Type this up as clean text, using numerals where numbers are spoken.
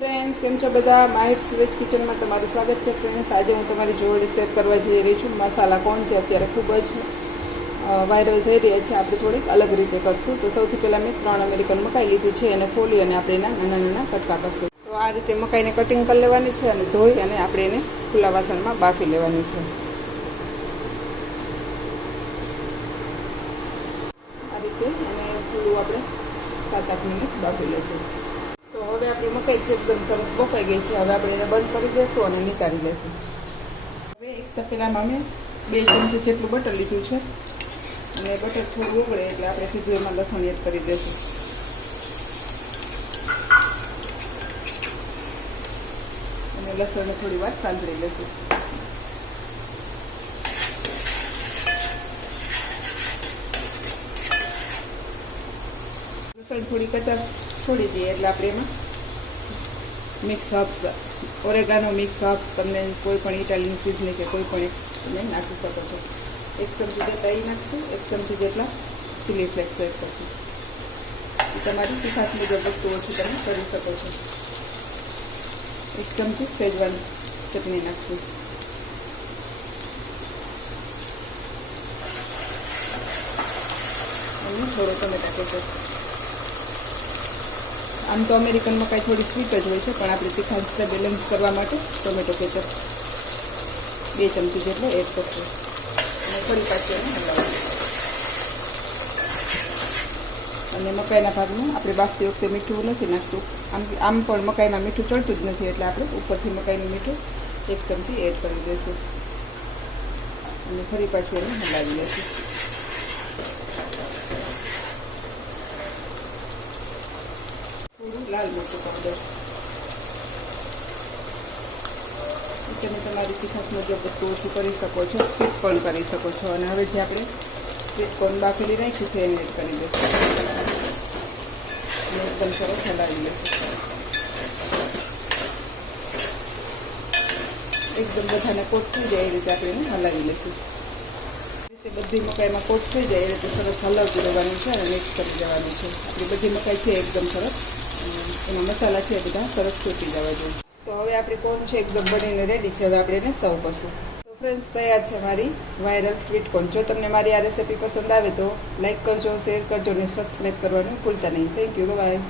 Friends, કેમ છો બધા? માહિર વેજ કિચનમાં તમારું સ્વાગત છે. ફ્રેન્ડ્સ, આજે હું તમારી જોડે શેર કરવા જઈ રહી છું મસાલા કોણ છે અત્યારે ખૂબ જ વાયરલ થઈ રહ્યા છે. આપણે થોડીક અલગ રીતે કરશું. તો સૌથી પહેલાં મેં 3 અમેરિકન મકાઈ લીધી છે અને ફોલી અને આપણે એના નાના નાના કટકા કરશું. તો આ રીતે મકાઈને કટિંગ કરી લેવાની છે અને ધોઈ અને આપણે એને ખુલ્લા વાસણમાં બાફી લેવાની છે. આ રીતે અને ખુલ્લું આપણે 7-8 મિનિટ બાફી લઈશું. તો હવે આપણી મકાઈ છે એકદમ સરસ બફાઈ ગઈ છે. હવે આપણે એને બંધ કરી દઈશું અને નીકાળી લઈશું. હવે એક તપેલામાં મેં 2 ચમચી જેટલું બટર લીધું છે અને બટર થોડું ઉકળે એટલે આપણે સીધું એમાં લસણ એડ કરી દઈશું. અને લસણને થોડી વાર સાંતળી લઈશું. લસણ થોડી કચાશ છોડી દઈએ એટલે આપણે એમાં mix herbs, oregano mix herbs, તમને કોઈ પણ ઇટાલિયન સિઝનિંગ કે કોઈ પણ તમે નાખી શકો છો. 1 ચમચી જેટલા એ નાખશું, 1 ચમચી જેટલા ચીલી ફ્લેક્સ એડ કરશું. એ તમારી તીખાશ મુજબ વસ્તુ ઓછી તમે કરી શકો છો. 1 ચમચી શેજવાન ચટણી નાખશું. અને થોડો ટમેટા કેચઅપ. આમ તો અમેરિકન મકાઈ થોડી સ્વીટ જ હોય છે, પણ આપણે તીખાશને બેલેન્સ કરવા માટે ટોમેટો કેચઅપ 2 ચમચી જેટલો એડ કરશું અને ફરી પાછી એને હલાવવાનું. અને મકાઈના ભાગમાં આપણે બાફતી વખતે મીઠું નથી નાખતું. આમ પણ મકાઈમાં મીઠું ચડતું જ નથી, એટલે આપણે ઉપરથી મકાઈનું મીઠું 1 ચમચી એડ કરી દઈશું અને ફરી પાછી એને હલાવી લઈશું. થોડું લાલ મરચું પાવડર. તમે તમારી તીખાશ મુજબ વસ્તુ ઓછું કરી શકો છો, સ્વીટ પણ કરી શકો છો. અને હવે જે આપણે સ્વીટ કોર્ન બાફેલી નાખી છે એને એડ કરી દઈશું અને એકદમ સરસ હલાવી લઈશું. એકદમ બધાને કોટ થઈ જાય એ રીતે આપણે એને હલાવી લઈશું. બધી મકાઈમાં કોટ થઈ જાય એ રીતે સરસ હલાવતું રહેવાનું છે અને મિક્સ કરી દેવાનું છે. આપણી બધી મકાઈ છે એકદમ સરસ, એમાં મસાલા છે બધા સરસ છૂટી જવા જોઈએ. તો હવે આપણી કોર્ન છે એકદમ બનીને રેડી છે. હવે આપણે એને સર્વ કરશું. તો ફ્રેન્ડ્સ, તૈયાર છે મારી વાયરલ સ્વીટ કોર્ન. જો તમને મારી આ રેસીપી પસંદ આવે તો લાઈક કરજો, શેર કરજો અને સબસ્ક્રાઈબ કરવાનું ભૂલતા નહીં. Thank you, by.